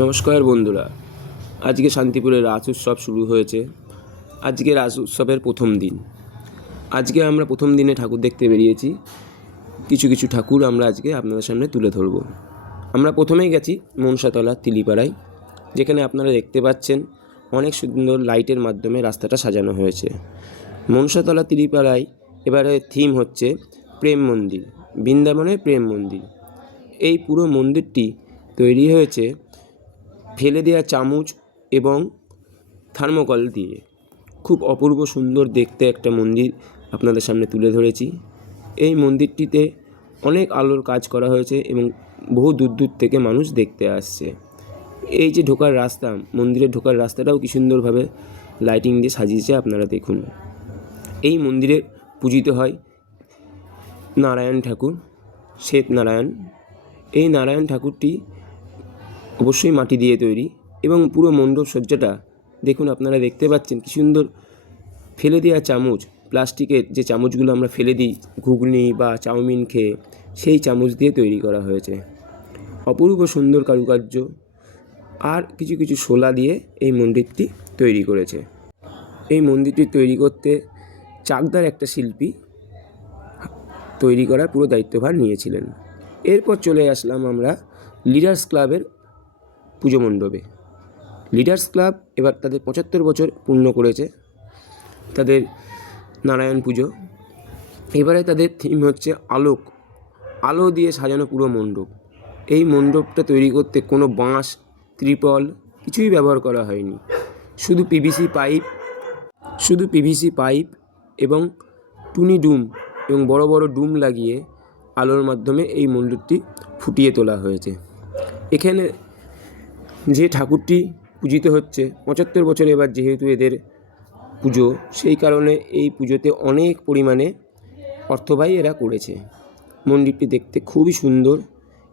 নমস্কার বন্ধুরা, আজকে শান্তিপুরের রাস উৎসব শুরু হয়েছে। আজকে রাস উৎসবের প্রথম দিন। আজকে আমরা প্রথম দিনে ঠাকুর দেখতে বেরিয়েছি। কিছু কিছু ঠাকুর আমরা আজকে আপনাদের সামনে তুলে ধরব। আমরা প্রথমেই গেছি মনসাতলা তিলিপাড়ায়, যেখানে আপনারা দেখতে পাচ্ছেন অনেক সুন্দর লাইটের মাধ্যমে রাস্তাটা সাজানো হয়েছে। মনসাতলা তিলিপাড়ায় এবারে থিম হচ্ছে প্রেম মন্দির, বৃন্দাবনের প্রেম মন্দির। এই পুরো মন্দিরটি তৈরি হয়েছে ফেলে দেওয়া চামচ এবং থার্মোকল দিয়ে। খুব অপূর্ব সুন্দর দেখতে একটা মন্দির আপনাদের সামনে তুলে ধরেছি। এই মন্দিরটিতে অনেক আলোর কাজ করা হয়েছে এবং বহু দূর দূর থেকে মানুষ দেখতে আসছে। এই যে ঢোকার রাস্তা, মন্দিরে ঢোকার রাস্তাটাও কি সুন্দরভাবে লাইটিং দিয়ে সাজিয়েছে, আপনারা দেখুন। এই মন্দিরে পূজিত হয় নারায়ণ ঠাকুর, শ্বেত নারায়ণ। এই নারায়ণ ঠাকুরটি অবশ্যই মাটি দিয়ে তৈরি এবং পুরো মণ্ডপ সজ্জাটা দেখুন, আপনারা দেখতে পাচ্ছেন কি সুন্দর ফেলে দেওয়া চামচ, প্লাস্টিকের যে চামচগুলো আমরা ফেলে দিই ঘুগনি বা চাউমিন খেয়ে, সেই চামচ দিয়ে তৈরি করা হয়েছে। অপূর্ব সুন্দর কারুকার্য আর কিছু কিছু শোলা দিয়ে এই মন্দিরটি তৈরি করেছে। এই মন্দিরটি তৈরি করতে চাকদার একটা শিল্পী তৈরি করার পুরো দায়িত্বভার নিয়েছিলেন। এরপর চলে আসলাম আমরা লিডার্স ক্লাবের পুজো মণ্ডপে। লিডার্স ক্লাব এবার তাদের 75 বছর পূর্ণ করেছে, তাদের নারায়ণ পুজো। এবারে তাদের থিম হচ্ছে আলো দিয়ে সাজানো পুরো মণ্ডপ। এই মণ্ডপটা তৈরি করতে কোনো বাঁশ, ত্রিপল কিছুই ব্যবহার করা হয়নি। শুধু পিভিসি পাইপ এবং টুনি ডুম এবং বড় বড় ডুম লাগিয়ে আলোর মাধ্যমে এই মণ্ডপটি ফুটিয়ে তোলা হয়েছে। এখানে যে ঠাকুরটি পূজিত হচ্ছে 75 বছর এবার যেহেতু এদের পুজো, সেই কারণে এই পুজোতে অনেক পরিমাণে অর্থব্যয় এরা করেছে। মন্দিরটি দেখতে খুবই সুন্দর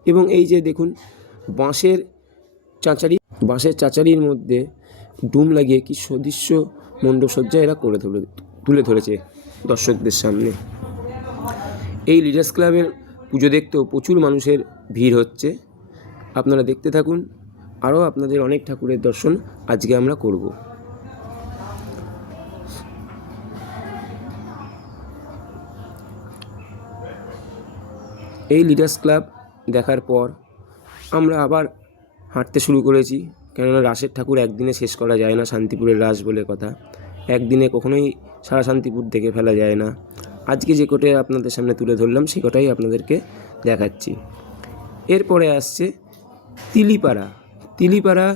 এবং এই যে দেখুন বাঁশের চাঁচারির মধ্যে ডুম লাগিয়ে কি সদৃশ্য মণ্ডপসজ্জা এরা তুলে ধরেছে দর্শকদের সামনে। এই লিডার্স ক্লাবের পুজো দেখতেও প্রচুর মানুষের ভিড় হচ্ছে। আপনারা দেখতে থাকুন, আরও আপনাদের অনেক ঠাকুরের দর্শন আজকে আমরা করব। এই লিডার্স ক্লাব দেখার পর আমরা আবার হাঁটতে শুরু করেছি, কেননা রাসের ঠাকুর একদিনে শেষ করা যায় না। শান্তিপুরের রাস বলে কথা, একদিনে কখনোই সারা শান্তিপুর দেখে ফেলা যায় না। আজকে যে কটাই আপনাদের সামনে তুলে ধরলাম সে কটাই আপনাদেরকে দেখাচ্ছি। এরপরে আসছে তিলিপাড়া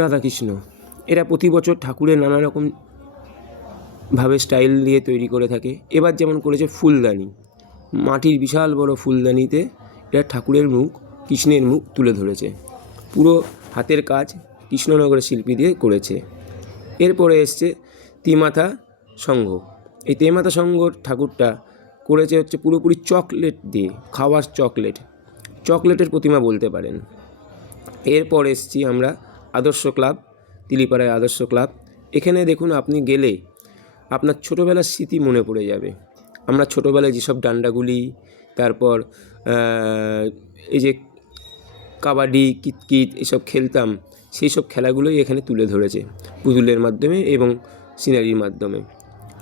রাধাকৃষ্ণ। এরা প্রতি বছর ঠাকুরের নানা রকমভাবে স্টাইল দিয়ে তৈরি করে থাকে। এবার যেমন করেছে ফুলদানি, মাটির বিশাল বড় ফুলদানিতে এরা ঠাকুরের মুখ, কৃষ্ণের মুখ তুলে ধরেছে। পুরো হাতের কাজ কৃষ্ণনগরের শিল্পী দিয়ে করেছে। এরপরে এসছে তেমাথা সংঘ। এই তেমাথা সংঘর ঠাকুরটা করেছে হচ্ছে পুরোপুরি চকলেট দিয়ে, খাওয়ার চকলেটের প্রতিমা বলতে পারেন। এরপর এসছি আমরা আদর্শ ক্লাব, তিলিপাড়ায় আদর্শ ক্লাব। এখানে দেখুন, আপনি গেলে আপনার ছোটোবেলার স্মৃতি মনে পড়ে যাবে। আমরা ছোটোবেলায় যেসব ডান্ডাগুলি, তারপর এই যে কাবাডি, কিতকিত এসব খেলতাম, সেই সব খেলাগুলোই এখানে তুলে ধরেছে পুতুলের মাধ্যমে এবং সিনারির মাধ্যমে।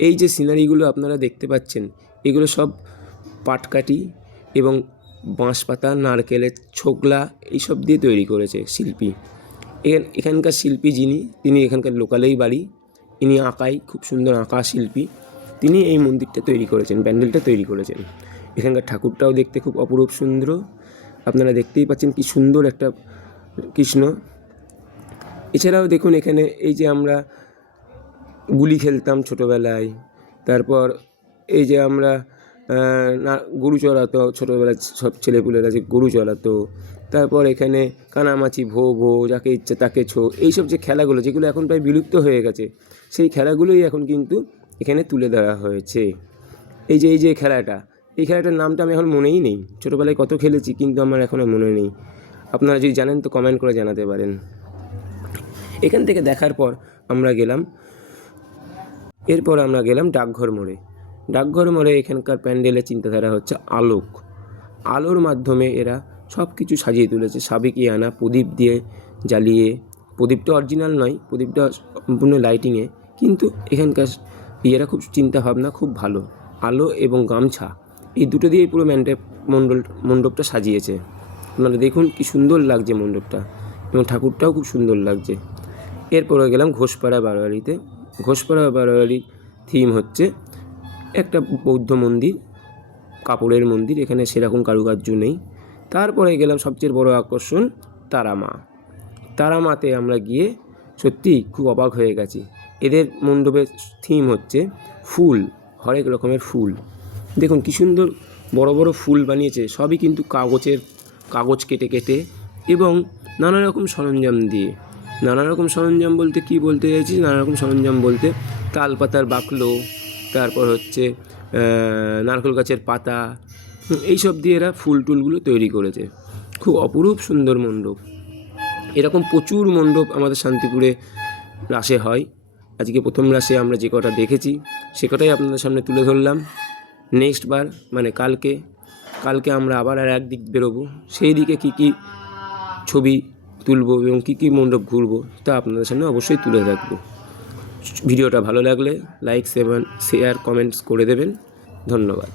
এই যে সিনারিগুলো আপনারা দেখতে পাচ্ছেন, এগুলো সব পাটকাঠি এবং বাঁশপাতা, নারকেলের ছোকলা এইসব দিয়ে তৈরি করেছে শিল্পী। এখানকার শিল্পী তিনি এখানকার লোকালেই বাড়ি। ইনি খুব সুন্দর আঁকা শিল্পী। তিনি এই মন্দিরটা তৈরি করেছেন, প্যান্ডেলটা তৈরি করেছেন। এখানকার ঠাকুরটাও দেখতে খুব অপরূপ সুন্দর। আপনারা দেখতেই পাচ্ছেন কি সুন্দর একটা কৃষ্ণ। এছাড়াও দেখুন এখানে এই যে আমরা গুলি খেলতাম ছোটোবেলায়, তারপর এই যে আমরা গরু চড়াতো ছোটোবেলায়, সব ছেলেপুলেরা যে গরু চড়াতো। তারপর এখানে কানামাছি, ভো যাকে ইচ্ছে তাকে ছো, এইসব যে খেলাগুলো যেগুলো এখন প্রায় বিলুপ্ত হয়ে গেছে, সেই খেলাগুলোই এখন কিন্তু এখানে তুলে ধরা হয়েছে। এই যে খেলাটার নামটা আমি এখন মনেই নেই। ছোটোবেলায় কত খেলেছি কিন্তু আমার এখন মনে নেই। আপনারা যদি জানেন তো কমেন্ট করে জানাতে পারেন। এখান থেকে দেখার পর এরপর আমরা গেলাম ডাকঘর মোড়ে। এখানকার প্যান্ডেলের চিন্তাধারা হচ্ছে আলোর মাধ্যমে এরা সব কিছু সাজিয়ে তুলেছে। সাবেকি আনা প্রদীপ দিয়ে জ্বালিয়ে, প্রদীপটা অরিজিনাল নয়, প্রদীপটা সম্পূর্ণ লাইটিংয়ে, কিন্তু এখানকার ইয়েরা খুব চিন্তাভাবনা খুব ভালো। আলো এবং গামছা এই দুটো দিয়েই পুরো মণ্ডপটা সাজিয়েছে। আপনারা দেখুন কি সুন্দর লাগছে মণ্ডপটা, এবং ঠাকুরটাও খুব সুন্দর লাগছে। এরপরে গেলাম ঘোষপাড়া বারোয়ারিতে। ঘোষপাড়া বারোয়ারির থিম হচ্ছে একটা বৌদ্ধ মন্দির, কাপড়ের মন্দির, এখানে সেরকম কারুকার্য নেই। তারপরে গেলাম সবচেয়ে বড় আকর্ষণ তারামা। তারামাতে আমরা গিয়ে সত্যি খুব অবাক হয়ে গেছি। এদের মণ্ডপের থিম হচ্ছে ফুল, হরেক রকমের ফুল। দেখুন কী সুন্দর বড় বড় ফুল বানিয়েছে, সবই কিন্তু কাগজ কেটে কেটে এবং নানা রকম সরঞ্জাম দিয়ে। নানা রকম সরঞ্জাম বলতে কি বলতে চাইছি, নানা রকম সরঞ্জাম বলতে তাল পাতার বাকলো, তারপর হচ্ছে নারকেল গাছের পাতা, এইসব দিয়ে এরা ফুল টুলগুলো তৈরি করেছে। খুব অপরূপ সুন্দর মণ্ডপ। এরকম প্রচুর মণ্ডপ আমাদের শান্তিপুরে রাসে হয়। আজকে প্রথম রাসে আমরা যে কটা দেখেছি সে কটাই আপনাদের সামনে তুলে ধরলাম। নেক্সট বার মানে কালকে আমরা আবার আর একদিক বেরোবো, সেই দিকে কী কী ছবি তুলবো এবং কী কী মণ্ডপ ঘুরবো তা আপনাদের সামনে অবশ্যই তুলে রাখবো। ভিডিওটা ভালো লাগলে লাইক, শেয়ার, কমেন্টস করে দেবেন। ধন্যবাদ।